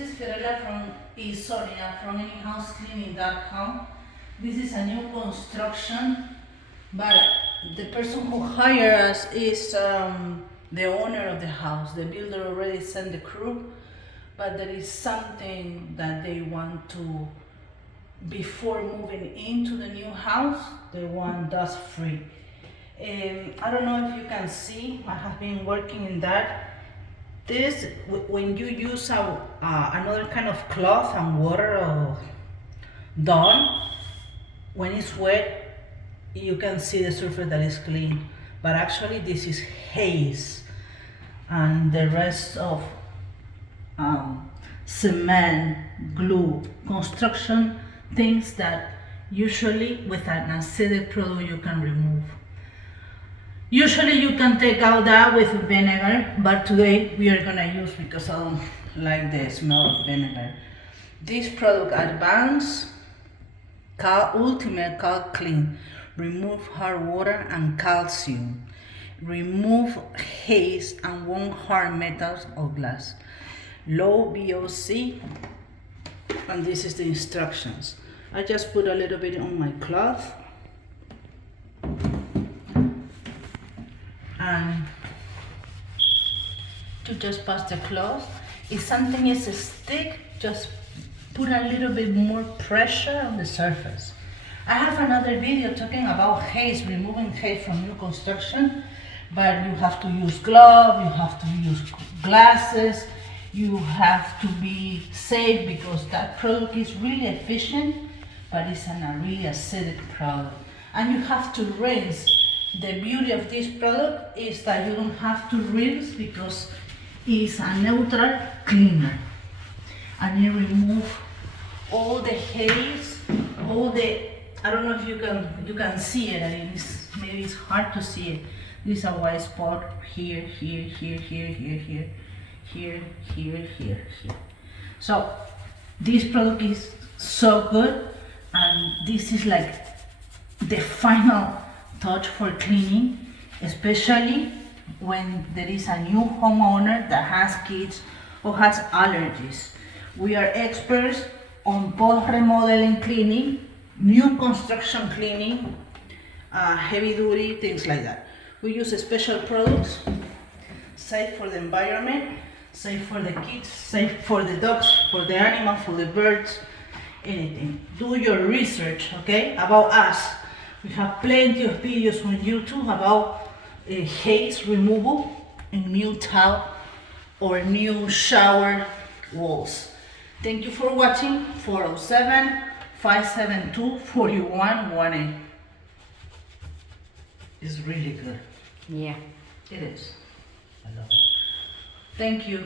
is Fiorella from Sonia from housekeeping.com. This is a new construction, but the person who hired us is the owner of the house. The builder already sent the crew, but there is something that they want to, before moving into the new house, they want dust free. I don't know if you can see, I have been working in that. This, when you use another kind of cloth and water or Dawn, when it's wet, you can see the surface that is clean. But actually this is Haze, and the rest of cement, glue, construction things that usually with an acidic product you can remove. Usually you can take out that with vinegar, but today we are gonna use, because I don't like the smell of vinegar, this product, Advanced Ultimate Calc Clean. Remove hard water and calcium. Remove haze and won't harm metals or glass. Low VOC, and this is the instructions. I just put a little bit on my cloth. And to just pass the cloth, if something is a stick, just put a little bit more pressure on the surface. I have another video talking about haze, removing haze from new construction, but you have to use gloves, you have to use glasses, you have to be safe, because that product is really efficient, but it's a really acidic product. And you have to rinse. The beauty of this product is that you don't have to rinse, because it's a neutral cleaner, and you remove all the haze, all the, I don't know if you can see it, and maybe it's hard to see it. There's a white spot here, here, here, here, here, here, here, here, here, here. So this product is so good, and this is like the final touch for cleaning, especially when there is a new homeowner that has kids or has allergies. We are experts on both remodeling cleaning, new construction cleaning, heavy duty, things like that. We use special products, safe for the environment, safe for the kids, safe for the dogs, for the animals, for the birds, anything. Do your research, okay, about us. We have plenty of videos on YouTube about haze removal in new tile or new shower walls. Thank you for watching. 407-572-4118. It's really good. Yeah. It is. I love it. Thank you.